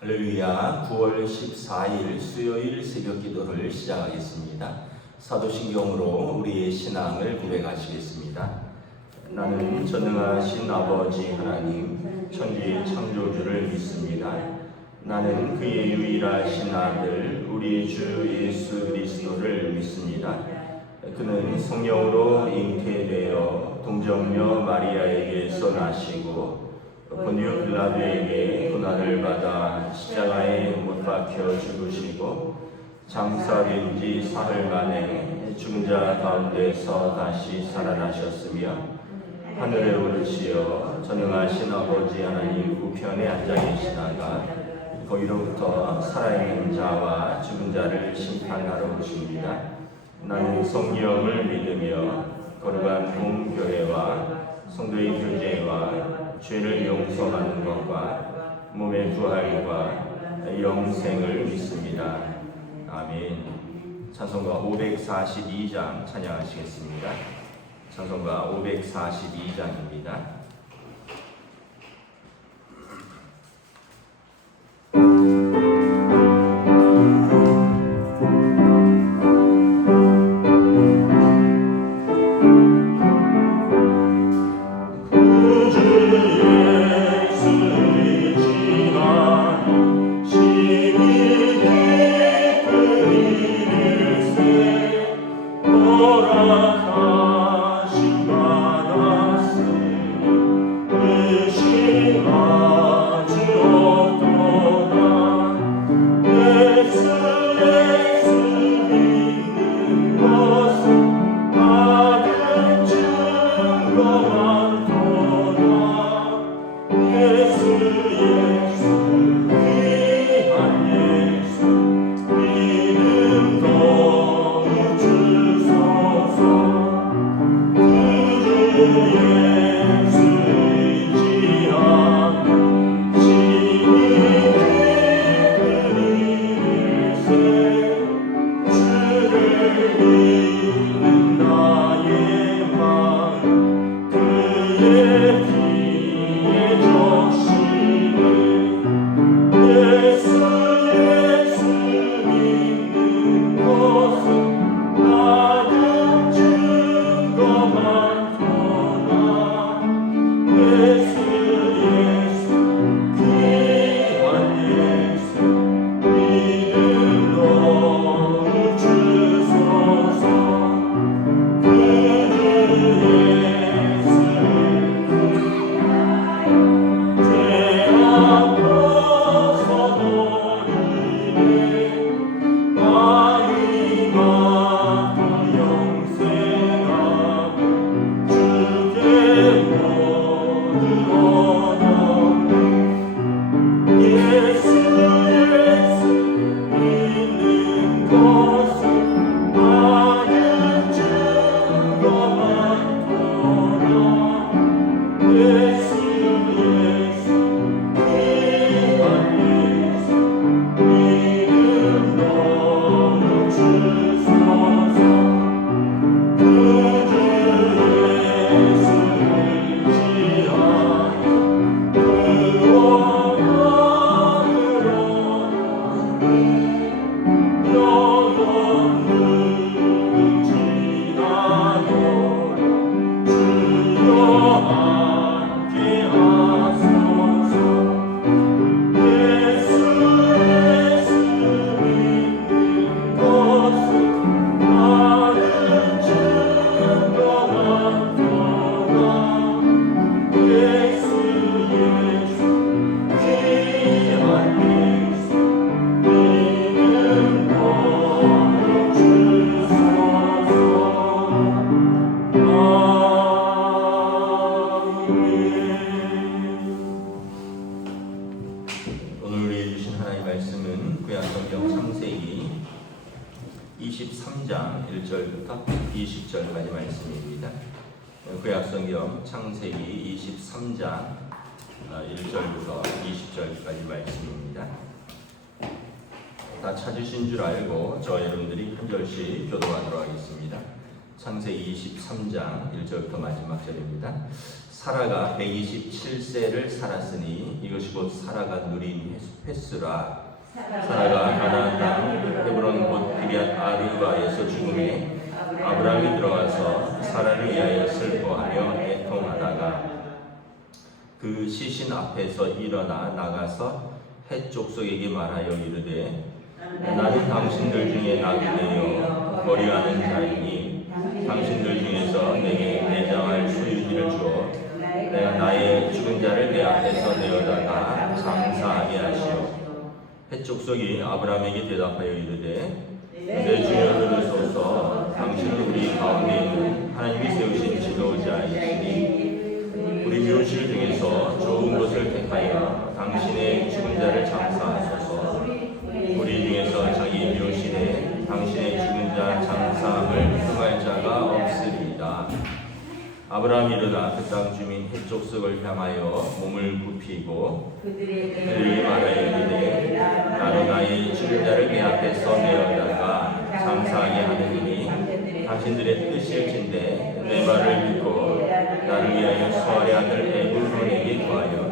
할렐루야. 9월 14일 수요일 새벽 기도를 시작하겠습니다. 사도신경으로 우리의 신앙을 고백하시겠습니다. 나는 전능하신 아버지 하나님 천지의 창조주를 믿습니다. 나는 그의 유일하신 아들 우리 주 예수 그리스도를 믿습니다. 그는 성령으로 잉태되어 동정녀 마리아에게서 나시고 본디오 빌라도에게 고난을 받아 십자가에 못 박혀 죽으시고 장사된 지 사흘 만에 죽은 자 가운데서 다시 살아나셨으며 하늘에 오르시어 전능하신 아버지 하나님 우편에 앉아 계시다가 거기로부터 살아있는 자와 죽은 자를 심판하러 오십니다. 나는 성령을 믿으며 거룩한 공교회와 성도의 교제와 죄를 용서하는 것과 몸의 부활과 영생을 믿습니다. 아멘. 찬송가 542장 찬양하시겠습니다. 찬송가 542장입니다. 말씀은 구약성경 창세기 23장 1절부터 20절까지 말씀입니다. 구약성경 창세기 23장 1절부터 20절까지 말씀입니다. 다 찾으신 줄 알고 저 여러분들이 한 절씩 교도하도록 하겠습니다. 창세기 23장 1절부터 마지막 절입니다. 사라가 127세를 살았으니 이것이 곧 사라가 누린 횟수라. 사라가 가나안 땅 헤브론 곧 기럇 아르바에서 죽음에 아브라함이 들어가서 사라를 위하여 슬퍼하며 애통하다가 그 시신 앞에서 일어나 나가서 헷 족속에게 말하여 이르되 나는 당신들 중에 나그네요 거리하는 자이니 당신들 중에서 내게 내장할 소유지를 주어 내가 나의 죽은 자를 내 앞에서 내어다가 장사하게 하시오. 헷 족속이 아브라함에게 대답하여 이르되 내 주여 들으소서. 당신은 우리 가운데 있는 하나님이 세우신 지도자이시니 우리 묘실 중에서 좋은 것을 택하여 당신의 죽은 자를 장사하소서. 우리 중에서 자기 묘실에 당신의 죽은 자 장사함을 금할 자가 없으리이다. 아브라함이 일어나 그 땅 주민 헷 족속을 향하여 몸을 굽히고 그들에게 말하여 이르되 나로 나의 죽은 자를 내 앞에서 내어다가 장사하게 하느니 당신들의 뜻일진데 내 말을 듣고 나를 위하여 수아의 아들 에브론에게 구하여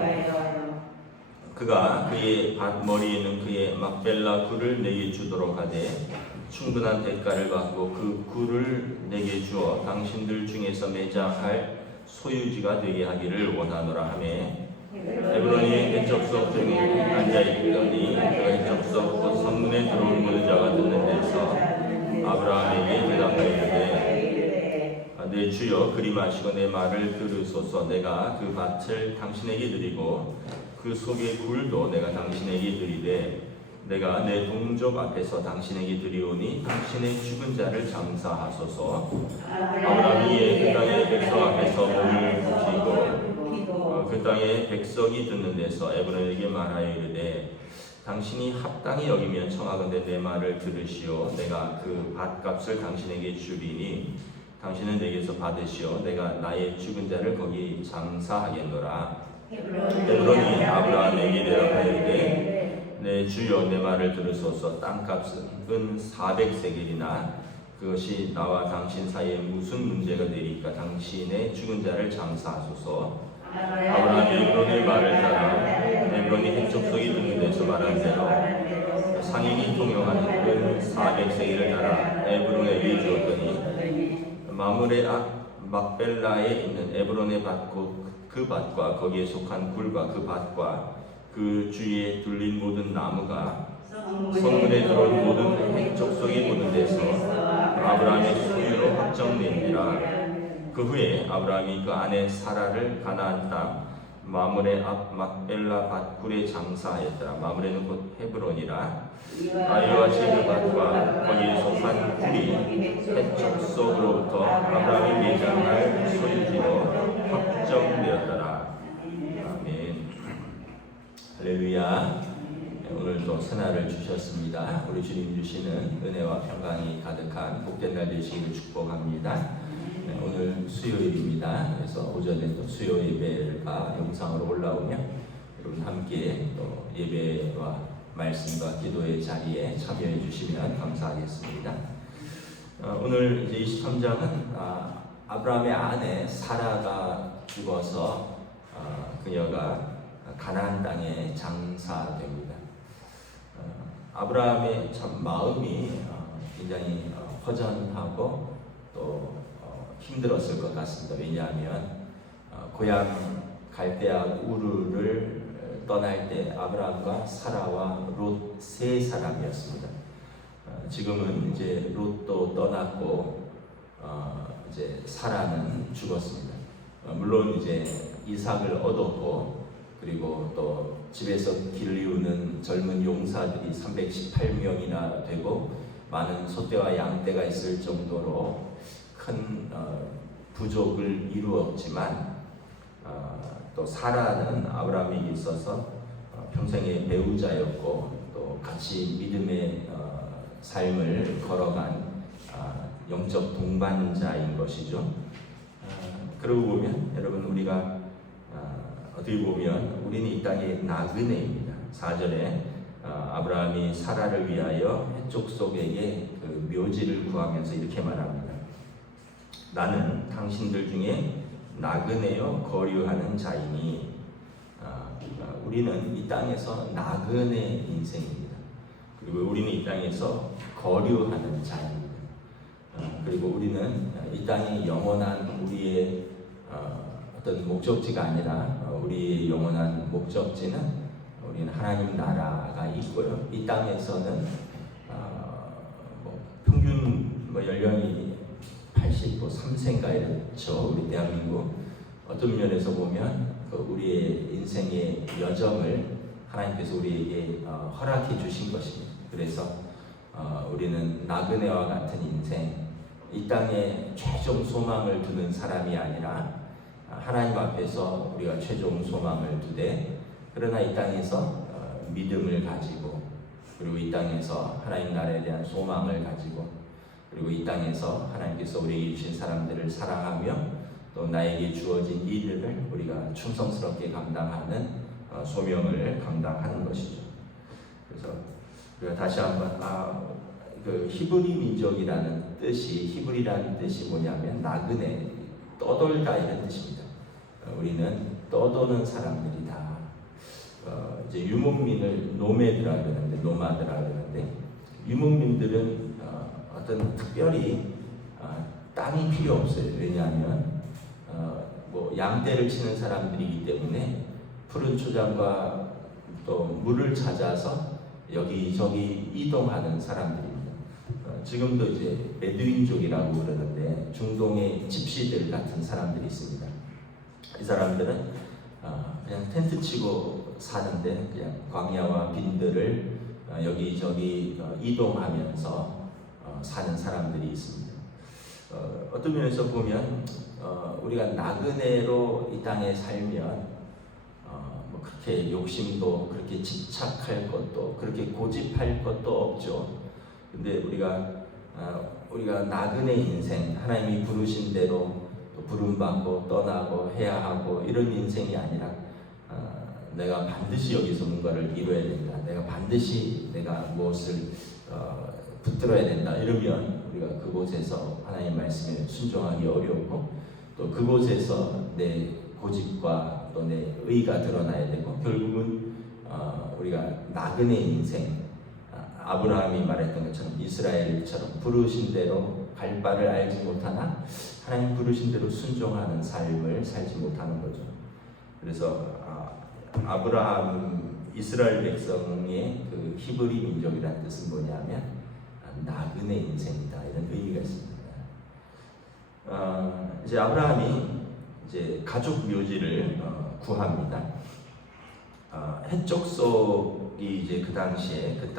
그가 그의 밭머리에 있는 그의 막벨라 굴을 내게 주도록 하되 충분한 대가를 받고 그 굴을 내게 주어 당신들 중에서 매장할 소유지가 되게 하기를 원하노라 하매 에브론이 헷족속 중에 앉아있더니 그 헷족속 곧 성문에 들어온 모든 자가 듣는 데서 아브라함에게 대답하여 이르되 내 주여 그리 마시고 내 말을 들으소서. 내가 그 밭을 당신에게 드리고 그 속의 굴도 내가 당신에게 드리되 내가 내 동족 앞에서 당신에게 드리오니 당신의 죽은 자를 장사하소서. 아브라함이 그 땅의 백성 앞에서 몸을 굽히고 그 땅의 백성이 듣는 데서 에브론에게 말하여 이르되 당신이 합당히 여기면 청하건대 내 말을 들으시오. 내가 그 밭값을 당신에게 주리니 당신은 내게서 받으시오. 내가 나의 죽은 자를 거기 장사하겠노라. 에브론이 아브라함에게 대답하여 이르되 내 주여 내 말을 들으소서. 땅값은 400세겔이나 그것이 나와 당신 사이에 무슨 문제가 되리까. 당신의 죽은 자를 장사하소서. 아브라함이 에브론의 말을 따라 에브론이 헷족속이 듣는 데서 말한 대로 상인이 통용하는 400세겔을 따라 에브론에게 주었더니 마므레 막벨라에 있는 에브론의 밭과 그 밭과 거기에 속한 굴과 그 밭과 그 주위에 둘린 모든 나무가 성문에 들어온 모든 헷족속이 보는 데서 아브라함의 소유로 확정되니라. 그 후에 아브라함이 그 아내 사라를 가나안 땅 마므레 앞 막벨라 밭굴에 장사하였더라. 마므레는 곧 헤브론이라. 아이와시 그 밭과 거기에 속한 굴이 헷족속으로부터 아브라함이 매장할 소유지로 확정되었더라. 아멘. 할렐루야. 오늘도 선화를 주셨습니다. 우리 주님 주시는 은혜와 평강이 가득한 복된 날 되시기를 축복합니다. 오늘 수요일입니다. 그래서 오전에 또 수요 예배가 영상으로 올라오며 여러분 함께 또 예배와 말씀과 기도의 자리에 참여해 주시면 감사하겠습니다. 오늘 이제 23장은 아브라함의 아내 사라가 죽어서 그녀가 가나안 땅에 장사됩니다. 아브라함의 참 마음이 굉장히 허전하고 또 힘들었을 것 같습니다. 왜냐하면 고향 갈대아 우르를 떠날 때 아브라함과 사라와 롯 세 사람이었습니다. 지금은 이제 롯도 떠났고 이제 사라는 죽었습니다. 물론 이제 이삭을 얻었고 그리고 또 집에서 기르는 젊은 용사들이 318명이나 되고 많은 소떼와 양떼가 있을 정도로 큰 부족을 이루었지만 또 사라는 아브라함에게 있어서 평생의 배우자였고 또 같이 믿음의 삶을 걸어간 영적 동반자인 것이죠. 그러고 보면 여러분 우리가 어떻게 보면 우리는 이 땅의 나그네입니다. 4절에 아브라함이 사라를 위하여 헷족속에게 그 묘지를 구하면서 이렇게 말합니다. 나는 당신들 중에 나그네요 거류하는 자이니. 우리는 이 땅에서 나그네 인생입니다. 그리고 우리는 이 땅에서 거류하는 자입니다. 그리고 우리는 이 땅의 영원한 우리의 어떤 목적지가 아니라 우리의 영원한 목적지는 우리는 하나님 나라가 있고요. 이 땅에서는 평균 연령이 83세인가 이렇죠. 우리 대한민국 어떤 면에서 보면 우리의 인생의 여정을 하나님께서 우리에게 허락해 주신 것입니다. 그래서 우리는 나그네와 같은 인생, 이 땅에 최종 소망을 두는 사람이 아니라 하나님 앞에서 우리가 최종 소망을 두되, 그러나 이 땅에서 믿음을 가지고, 그리고 이 땅에서 하나님 나라에 대한 소망을 가지고, 그리고 이 땅에서 하나님께서 우리에게 주신 사람들을 사랑하며 또 나에게 주어진 일을 우리가 충성스럽게 감당하는 소명을 감당하는 것이죠. 그래서 우리가 다시 한번 그 히브리 민족이라는 뜻이, 히브리라는 뜻이 뭐냐면 나그네, 떠돌다 이런 뜻입니다. 우리는 떠도는 사람들이다. 이제 유목민을 노매드라 그러는데, 노마드라 그러는데, 유목민들은 어떤 특별히 땅이 필요 없어요. 왜냐하면 양떼를 치는 사람들이기 때문에 푸른 초장과 또 물을 찾아서 여기저기 이동하는 사람들입니다. 지금도 이제 베두인족이라고 그러는데 중동의 집시들 같은 사람들이 있습니다. 이 사람들은 그냥 텐트 치고 사는데 그냥 광야와 빈들을 여기저기 이동하면서 사는 사람들이 있습니다. 어떤 면에서 보면 우리가 나그네로 이 땅에 살면 그렇게 욕심도, 그렇게 집착할 것도, 그렇게 고집할 것도 없죠. 근데 우리가 나그네 인생, 하나님이 부르신 대로 부름받고 떠나고 해야 하고 이런 인생이 아니라 내가 반드시 여기서 뭔가를 이루어야 된다, 내가 반드시 내가 무엇을 붙들어야 된다 이러면 우리가 그곳에서 하나님 말씀에 순종하기 어렵고, 또 그곳에서 내 고집과 또 내 의가 드러나야 되고, 결국은 우리가 나그네 인생, 아브라함이 말했던 것처럼 이스라엘처럼 부르신 대로 갈 바를 알지 못하나 하나님 부르신 대로 순종하는 삶을 살지 못하는 거죠. 그래서 아브라함, 이스라엘 백성의 그 히브리 민족이라는 뜻은 뭐냐면 나그네 인생이다, 이런 의미가 있습니다. 이제 아브라함이 이제 가족 묘지를 구합니다. 헷족속이 이제 그 당시에 그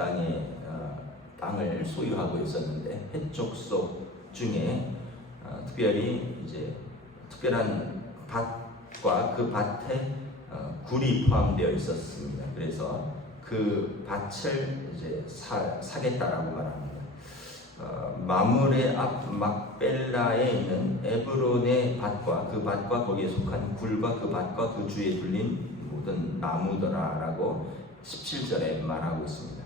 땅을 소유하고 있었는데, 헷족속 중에 특별히 이제 특별한 밭과 그 밭에 굴이 포함되어 있었습니다. 그래서 그 밭을 이제 사겠다라고 말합니다. 마므레 앞 막벨라에 있는 에브론의 밭과 그 밭과 거기에 속한 굴과 그 밭과 그 주위에 둘린 모든 나무더라라고 17절에 말하고 있습니다.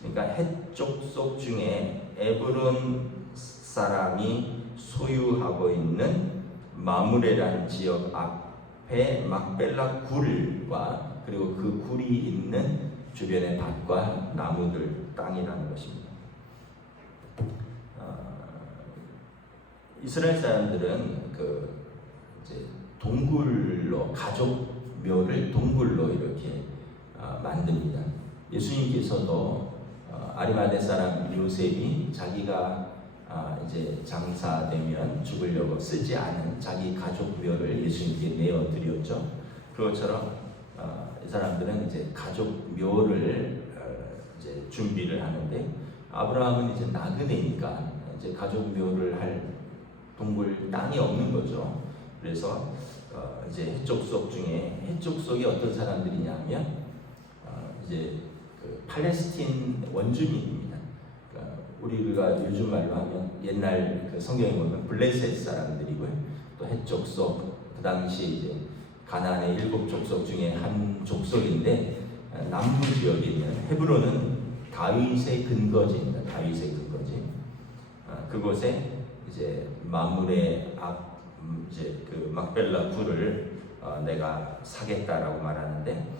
그러니까 헷족속 중에 에브론 사람이 소유하고 있는 마므레라는 지역 앞에 막벨라 굴과 그리고 그 굴이 있는 주변의 밭과 나무들, 땅이라는 것입니다. 이스라엘 사람들은 이제 동굴로, 가족 묘를 동굴로 이렇게 만듭니다. 예수님께서도 아리마대 사람 요셉이 자기가 이제 장사되면 죽으려고 쓰지 않은 자기 가족 묘를 예수님께 내어 드렸죠. 그것처럼 이 사람들은 이제 가족 묘를 이제 준비를 하는데, 아브라함은 이제 나그네니까 이제 가족 묘를 할 동굴 땅이 없는 거죠. 그래서 이제 헷족속 중에, 헷족속이 어떤 사람들이냐면 이제 그 팔레스틴 원주민입니다. 그러니까 우리가 요즘 말로 하면 옛날 그 성경에 보면 블레셋 사람들이고요. 또 헷족속, 그 당시 이제 가나안의 7족속 중에 한 족속인데, 남부 지역에 있는 헤브론은 다윗의 근거지입니다. 다윗의 근거지. 그곳에 이제 마므레 앞 이제 그 막벨라 굴을 내가 사겠다라고 말하는데,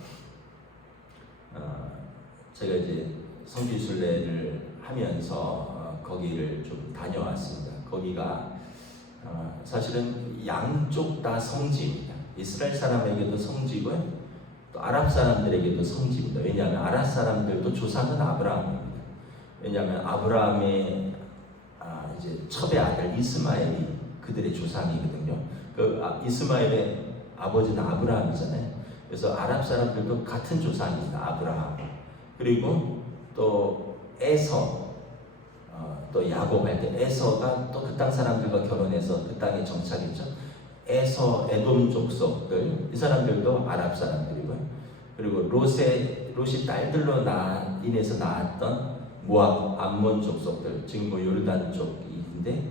제가 이제 성지순례를 하면서 거기를 좀 다녀왔습니다. 거기가 사실은 양쪽 다 성지입니다. 이스라엘 사람에게도 성지고요, 또 아랍 사람들에게도 성지입니다. 왜냐하면 아랍 사람들도 조상은 아브라함입니다. 왜냐하면 아브라함의 이제 첩의 아들 이스마엘이 그들의 조상이거든요. 그 이스마엘의 아버지는 아브라함이잖아요. 그래서 아랍 사람들도 같은 조상입니다. 아브라함. 그리고 또 에서, 또 야곱 할 때 에서가 또 그 땅 사람들과 결혼해서 그 땅에 정착했죠. 에서 에돔 족속들, 이 사람들도 아랍 사람들이고요. 그리고 롯이 딸들로 인해서 낳았던 모압, 암몬 족속들, 지금 뭐 요르단 쪽인데,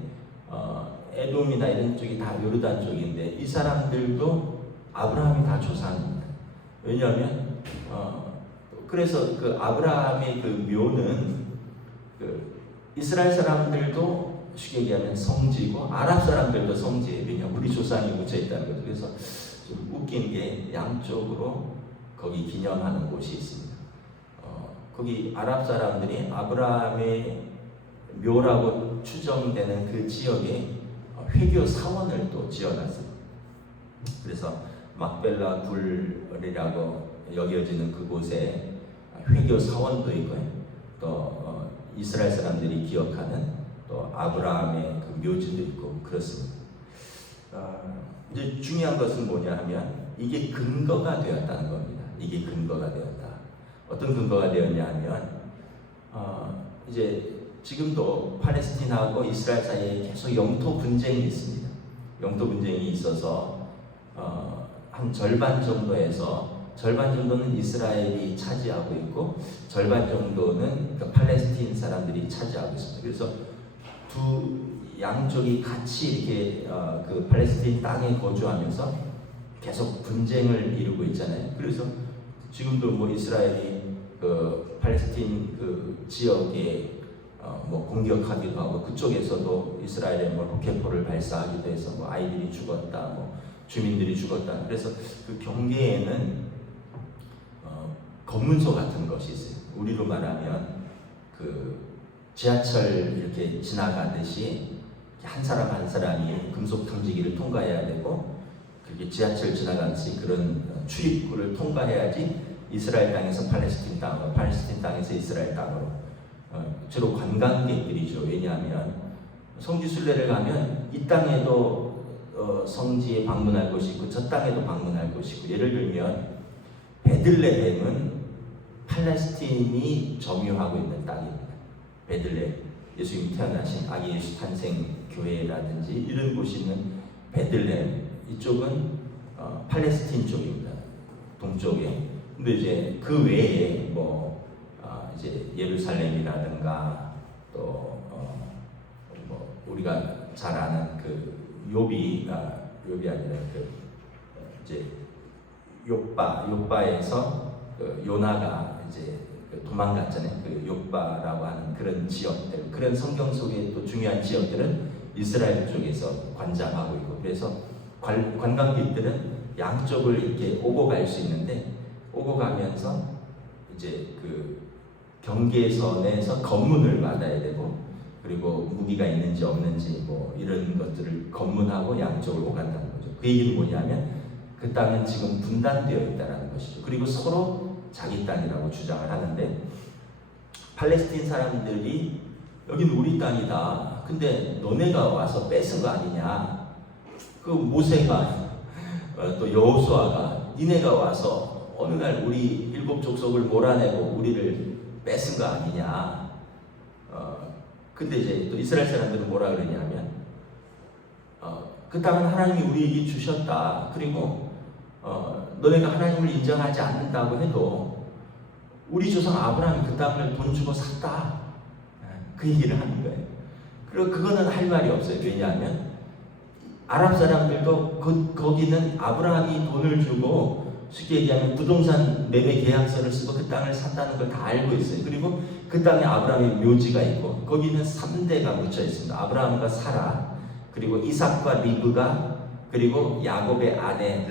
에돔이나 이런 쪽이 다 요르단 쪽인데, 이 사람들도 아브라함이 다 조상입니다. 왜냐하면 그래서 그 아브라함의 그 묘는 그 이스라엘 사람들도 쉽게 얘기하면 성지고 아랍 사람들도 성지예요. 왜냐하면 우리 조상이 묻혀 있다는 거죠. 그래서 좀 웃긴 게 양쪽으로 거기 기념하는 곳이 있습니다. 거기 아랍 사람들이 아브라함의 묘라고 추정되는 그 지역에 회교 사원을 또 지어놨습니다. 그래서 막벨라 굴이라고 여겨지는 그곳에 회교 사원도 있고요, 또 이스라엘 사람들이 기억하는 또 아브라함의 그 묘지도 있고 그렇습니다. 이제 중요한 것은 뭐냐 하면 이게 근거가 되었다는 겁니다. 이게 근거가 되었다. 어떤 근거가 되었냐 하면 이제 지금도 팔레스틴하고 이스라엘 사이에 계속 영토 분쟁이 있습니다. 영토 분쟁이 있어서 한 절반 정도는 이스라엘이 차지하고 있고 절반 정도는 그 팔레스틴 사람들이 차지하고 있습니다. 그래서 두 양쪽이 같이 이렇게 그 팔레스틴 땅에 거주하면서 계속 분쟁을 이루고 있잖아요. 그래서 지금도 뭐 이스라엘이 그 팔레스틴 그 지역에 뭐 공격하기도 하고 그쪽에서도 이스라엘에 뭐 로켓포를 발사하기도 해서 뭐 아이들이 죽었다, 뭐 주민들이 죽었다. 그래서 그 경계에는 검문소 같은 것이 있어요. 우리로 말하면 그 지하철 이렇게 지나가듯이 한 사람 한 사람이 금속 탐지기를 통과해야 되고, 그렇게 지하철 지나가듯이 그런 출입구를 통과해야지 이스라엘 땅에서 팔레스틴 땅으로, 팔레스틴 땅에서 이스라엘 땅으로. 주로 관광객들이죠. 왜냐하면 성지순례를 가면 이 땅에도 성지에 방문할 곳이 있고 저 땅에도 방문할 곳이 있고, 예를 들면 베들레헴은 팔레스틴이 점유하고 있는 땅입니다. 베들레헴, 예수님이 태어나신 아기 예수 탄생 교회라든지 이런 곳이 있는 베들레헴, 이쪽은 팔레스틴 쪽입니다. 동쪽에. 근데 이제 그 외에 뭐 이제 예루살렘이라든가 또 뭐 우리가 잘 아는 그 욥이 아니라 그 이제 욥바에서 그 요나가 이제 도망갔잖아요. 그 욥바라고 하는 그런 지역들, 그런 성경 속에 또 중요한 지역들은 이스라엘 쪽에서 관장하고 있고, 그래서 관광객들은 양쪽을 이렇게 오고 갈 수 있는데, 오고 가면서 이제 그 경계선에서 검문을 받아야 되고, 그리고 무기가 있는지 없는지 뭐 이런 것들을 검문하고 양쪽을 오간다는 거죠. 그 얘기는 뭐냐면 그 땅은 지금 분단되어 있다는 것이죠. 그리고 서로 자기 땅이라고 주장을 하는데, 팔레스틴 사람들이 여기는 우리 땅이다, 근데 너네가 와서 뺏은 거 아니냐, 그 모세가 또 여호수아가 니네가 와서 어느 날 우리 일곱 족속을 몰아내고 우리를 뺏은 거 아니냐. 근데 이제 또 이스라엘 사람들은 뭐라 그러냐면 그 땅은 하나님이 우리에게 주셨다. 그리고 너네가 하나님을 인정하지 않는다고 해도 우리 조상 아브라함이 그 땅을 돈 주고 샀다. 그 얘기를 하는 거예요. 그리고 그거는 할 말이 없어요. 왜냐하면 아랍 사람들도 거기는 아브라함이 돈을 주고 쉽게 얘기하면 부동산 매매 계약서를 쓰고 그 땅을 샀다는 걸 다 알고 있어요. 그리고 그 땅에 아브라함의 묘지가 있고 거기는 3대가 묻혀 있습니다. 아브라함과 사라, 그리고 이삭과 리브가 그리고 야곱의 아내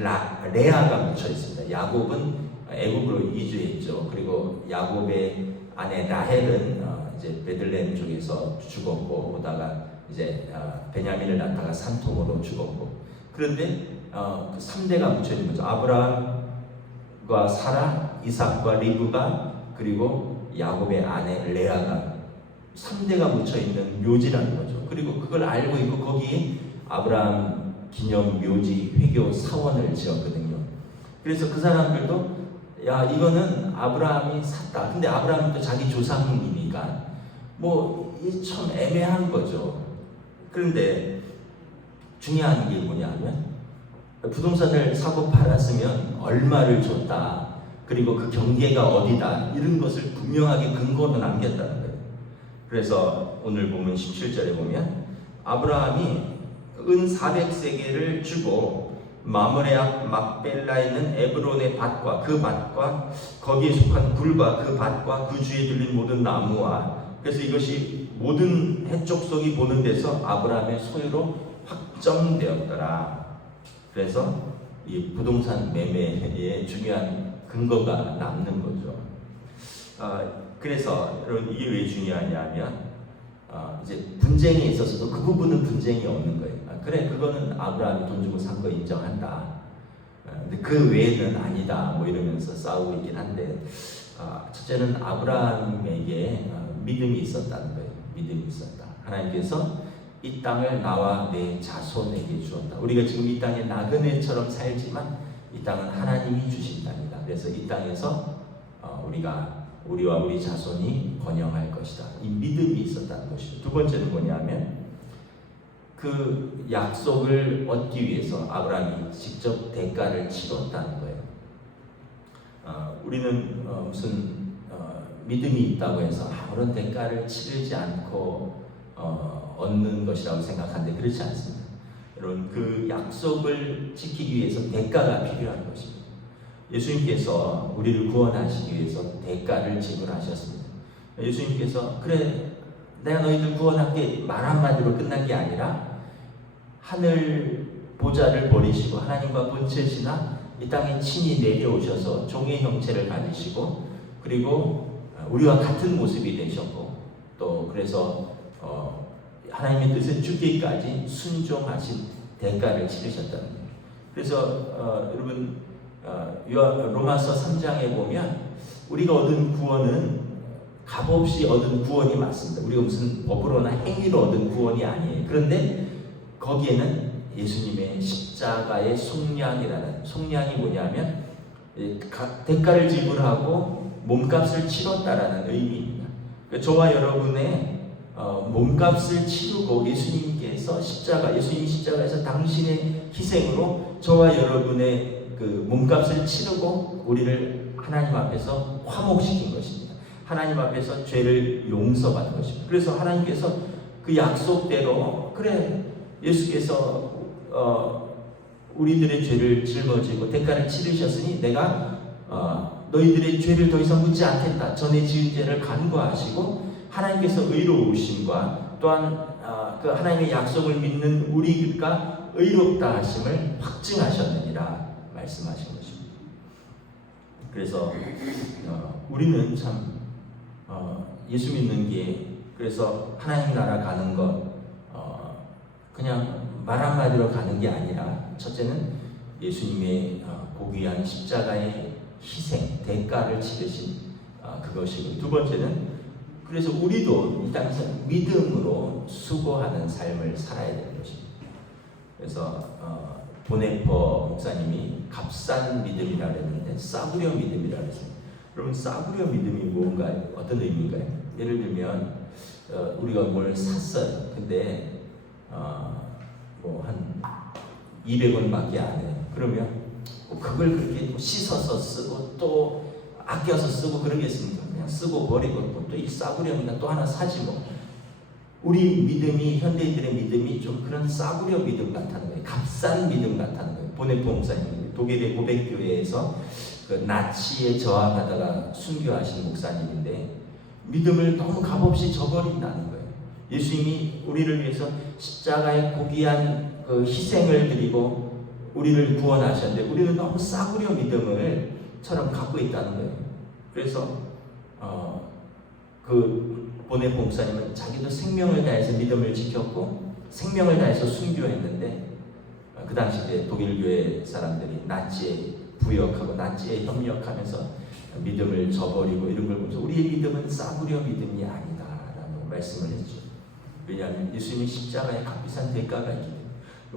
레아가 묻혀 있습니다. 야곱은 애굽으로 이주했죠. 그리고 야곱의 아내 라헬은 이제 베들레헴 쪽에서 죽었고, 오다가 이제 베냐민을 낳다가 산통으로 죽었고, 그런데 그 3대가 묻혀 있는 거죠. 아브라함과 사라, 이삭과 리브가, 그리고 야곱의 아내 레아가 3대가 묻혀 있는 묘지라는 거죠. 그리고 그걸 알고 있고 거기에 아브라함 기념 묘지 회교 사원을 지었거든요. 그래서 그 사람들도 야, 이거는 아브라함이 샀다. 근데 아브라함이 또 자기 조상이니까 뭐 참 애매한 거죠. 그런데 중요한 게 뭐냐면 부동산을 사고 팔았으면 얼마를 줬다, 그리고 그 경계가 어디다, 이런 것을 분명하게 근거로 남겼다는 거예요. 그래서 오늘 보면 17절에 보면 아브라함이 은 400세겔을 주고 마므레 앞 막벨라에 있는 에브론의 밭과 그 밭과 거기에 속한 굴과 그 밭과 그 주위에 들린 모든 나무와, 그래서 이것이 모든 해족속이 보는 데서 아브라함의 소유로 확정되었더라. 그래서 이 부동산 매매의 중요한 근거가 남는 거죠. 그래서 여러분 이게 왜 중요하냐면 이제 분쟁에 있어서도 그 부분은 분쟁이 없는 거예요. 그래, 그거는 아브라함이 돈 주고 산 거 인정한다. 근데 그 외에는 아니다. 뭐 이러면서 싸우고 있긴 한데, 첫째는 아브라함에게 믿음이 있었다는 거예요. 믿음이 있었다. 하나님께서 이 땅을 나와 내 자손에게 주었다. 우리가 지금 이 땅에 나그네처럼 살지만 이 땅은 하나님이 주신 땅이다. 그래서 이 땅에서 우리와 우리 자손이 번영할 것이다. 이 믿음이 있었다는 것이죠. 두 번째는 뭐냐면 그 약속을 얻기 위해서 아브라함이 직접 대가를 치렀다는 거예요. 우리는 무슨 믿음이 있다고 해서 아무런 대가를 치르지 않고 얻는 것이라고 생각하는데 그렇지 않습니다. 여러분, 그 약속을 지키기 위해서 대가가 필요한 것입니다. 예수님께서 우리를 구원하시기 위해서 대가를 지불하셨습니다. 예수님께서 그래, 내가 너희들 구원한 게 말 한마디로 끝난 게 아니라 하늘 보좌를 버리시고 하나님과 본체시나 이 땅에 친히 내려오셔서 종의 형체를 가지시고, 그리고 우리와 같은 모습이 되셨고, 또 그래서 하나님의 뜻에 죽기까지 순종하신 대가를 치르셨다는 거예요. 그래서 여러분 로마서 3장에 보면 우리가 얻은 구원은 값없이 얻은 구원이 맞습니다. 우리가 무슨 법으로나 행위로 얻은 구원이 아니에요. 그런데 거기에는 예수님의 십자가의 속량이 뭐냐면 대가를 지불하고 몸값을 치렀다라는 의미입니다. 그러니까 저와 여러분의 몸값을 치르고 예수님께서 예수님이 십자가에서 당신의 희생으로 저와 여러분의 그 몸값을 치르고 우리를 하나님 앞에서 화목시킨 것입니다. 하나님 앞에서 죄를 용서받은 것입니다. 그래서 하나님께서 그 약속대로 그래, 예수께서 우리들의 죄를 짊어지고 대가를 치르셨으니 내가 너희들의 죄를 더 이상 묻지 않겠다. 전에 지은 죄를 간과하시고 하나님께서 의로우심과 또한 그 하나님의 약속을 믿는 우리가 의롭다 하심을 확증하셨느니라 말씀하신 것입니다. 그래서 우리는 참 예수 믿는 게, 그래서 하나님 나라 가는 것 그냥 말 한마디로 가는 게 아니라, 첫째는 예수님의 고귀한 십자가의 희생, 대가를 치르신 그것이고, 두 번째는 그래서 우리도 이 땅에서 믿음으로 수고하는 삶을 살아야 되는 것입니다. 그래서 보네퍼 목사님이 값싼 믿음이라 그랬는데 싸구려 믿음이라 그랬어요. 여러분, 싸구려 믿음이 뭔가요? 어떤 의미인가요? 예를 들면 우리가 뭘 샀어요. 근데 뭐 한 200원밖에 안 해요. 그러면 그걸 그렇게 씻어서 쓰고 또 아껴서 쓰고 그러겠습니까? 그냥 쓰고 버리고 또 이 싸구려니까 또 하나 사지 뭐. 우리 믿음이, 현대인들의 믿음이 좀 그런 싸구려 믿음 같다는 거예요. 값싼 믿음 같다는 거예요. 보네포 목사님, 독일의 고백교회에서 그 나치에 저항하다가 순교하신 목사님인데 믿음을 너무 값없이 저버린다는 거예요. 예수님이 우리를 위해서 십자가의 고귀한 그 희생을 드리고 우리를 구원하셨는데 우리는 너무 싸구려 믿음을처럼 갖고 있다는 거예요. 그래서 그 보네 봉사님은 자기도 생명을 다해서 믿음을 지켰고 생명을 다해서 순교했는데 그 당시 때 독일 교회 사람들이 나치에 부역하고 나치에 협력하면서 믿음을 저버리고 이런 걸 보면서 우리의 믿음은 싸구려 믿음이 아니다라고 말씀을 했죠. 왜냐하면 예수님이 십자가에 값비싼 대가가 있기 때문에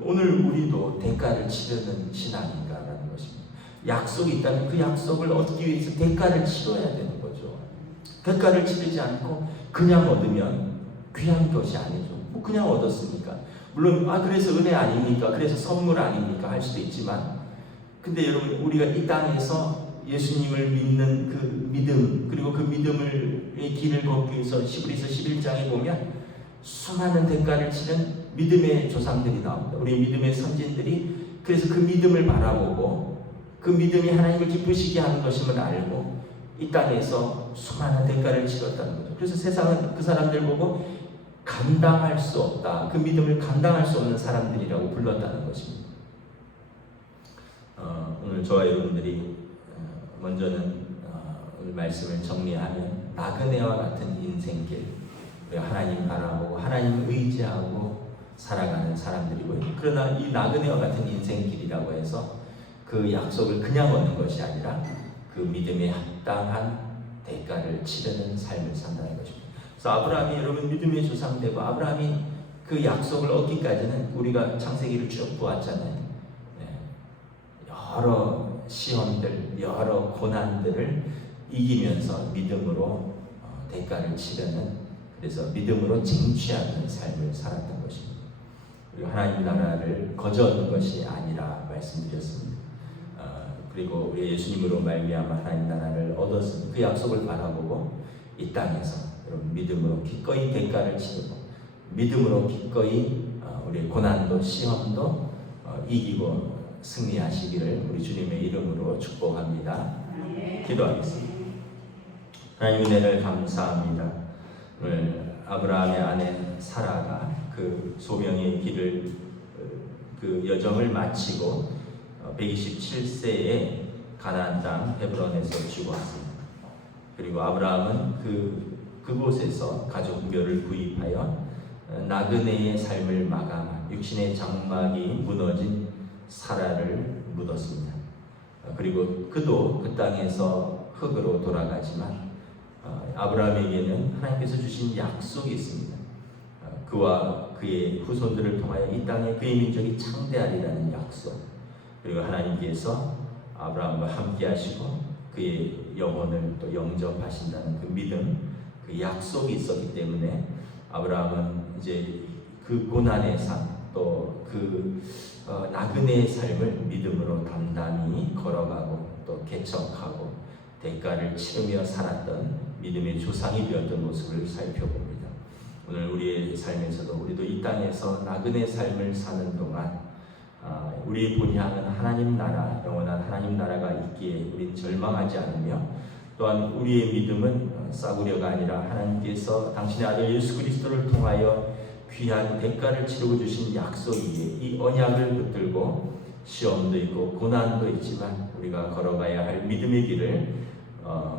오늘 우리도 대가를 치르는 신앙인가라는 것입니다. 약속이 있다면 그 약속을 얻기 위해서 대가를 치러야 되는 거죠. 대가를 치르지 않고 그냥 얻으면 귀한 것이 아니죠. 뭐 그냥 얻었으니까. 물론 그래서 은혜 아닙니까? 그래서 선물 아닙니까? 할 수도 있지만 근데 여러분 우리가 이 땅에서 예수님을 믿는 그 믿음 그리고 그 믿음의 길을 걷기 위해서 히브리서 11장에 보면 수많은 대가를 치른 믿음의 조상들이 나옵니다. 우리 믿음의 선진들이 그래서 그 믿음을 바라보고 그 믿음이 하나님을 기쁘시게 하는 것임을 알고 이 땅에서 수많은 대가를 치렀다는 거죠. 그래서 세상은 그 사람들 보고 감당할 수 없다. 그 믿음을 감당할 수 없는 사람들이라고 불렀다는 것입니다. 오늘 저와 여러분들이 먼저는 오늘 말씀을 정리하면 나그네와 같은 인생길 하나님 바라보고 하나님 의지하고 살아가는 사람들이고요. 그러나 이 나그네와 같은 인생길이라고 해서 그 약속을 그냥 얻는 것이 아니라 그 믿음에 합당한 대가를 치르는 삶을 산다는 것입니다. 그래서 아브라함이 여러분 믿음의 조상되고 아브라함이 그 약속을 얻기까지는 우리가 창세기를 쭉 보았잖아요. 여러 시험들, 여러 고난들을 이기면서 믿음으로 대가를 치르는 그래서 믿음으로 쟁취하는 삶을 살았던 것입니다. 그리고 하나님 나라를 거저 얻는 것이 아니라 말씀드렸습니다. 그리고 우리 예수님으로 말미암아 하나님 나라를 얻었으니 그 약속을 바라보고 이 땅에서 여러분 믿음으로 기꺼이 대가를 치르고 믿음으로 기꺼이 우리 고난도 시험도 이기고 승리하시기를 우리 주님의 이름으로 축복합니다. 기도하겠습니다. 하나님 은혜를 감사합니다. 오늘 아브라함의 아내 사라가 그 소명의 길을 그 여정을 마치고 127세에 가나안 땅 헤브론에서 죽었습니다. 그리고 아브라함은 그곳에서 가족묘를 구입하여 나그네의 삶을 마감한 육신의 장막이 무너진 사라를 묻었습니다. 그리고 그도 그 땅에서 흙으로 돌아가지만 아브라함에게는 하나님께서 주신 약속이 있습니다. 그와 그의 후손들을 통하여 이 땅에 그의 민족이 창대하리라는 약속. 그리고 하나님께서 아브라함과 함께 하시고 그의 영혼을 또 영접하신다는 그 믿음, 그 약속이 있었기 때문에 아브라함은 이제 그 고난의 삶, 또 그 나그네의 삶을 믿음으로 담담히 걸어가고 또 개척하고 대가를 치르며 살았던 믿음의 조상이 되었던 모습을 살펴봅니다. 오늘 우리의 삶에서도 우리도 이 땅에서 나그네 삶을 사는 동안 우리의 본향은 하나님 나라, 영원한 하나님 나라가 있기에 우리 절망하지 않으며 또한 우리의 믿음은 싸구려가 아니라 하나님께서 당신의 아들 예수 그리스도를 통하여 귀한 대가를 치르고 주신 약속이기에 이 언약을 붙들고 시험도 있고 고난도 있지만 우리가 걸어가야 할 믿음의 길을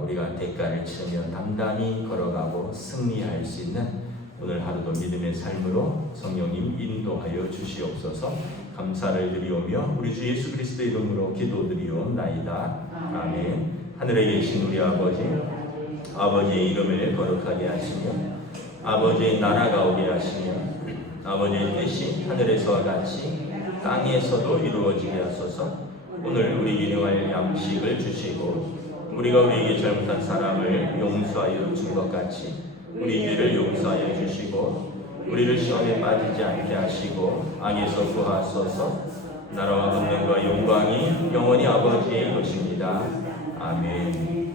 우리가 대가를 치르며 담담히 걸어가고 승리할 수 있는 오늘 하루도 믿음의 삶으로 성령님 인도하여 주시옵소서. 감사를 드리오며 우리 주 예수 그리스도 이름으로 기도드리옵나이다. 아멘. 하늘에 계신 우리 아버지의 이름을 거룩하게 하시며 아버지의 나라가 오게 하시며 아버지의 뜻이 하늘에서와 같이 땅에서도 이루어지게 하소서. 오늘 우리 일용할 양식을 주시고 우리가 우리에게 잘못한 사람을 용서하여 준 것 같이 우리 죄를 용서하여 주시고 우리를 시험에 빠지지 않게 하시고 악에서 구하소서. 나라와 권능과 영광이 영원히 아버지의 것입니다. 아멘.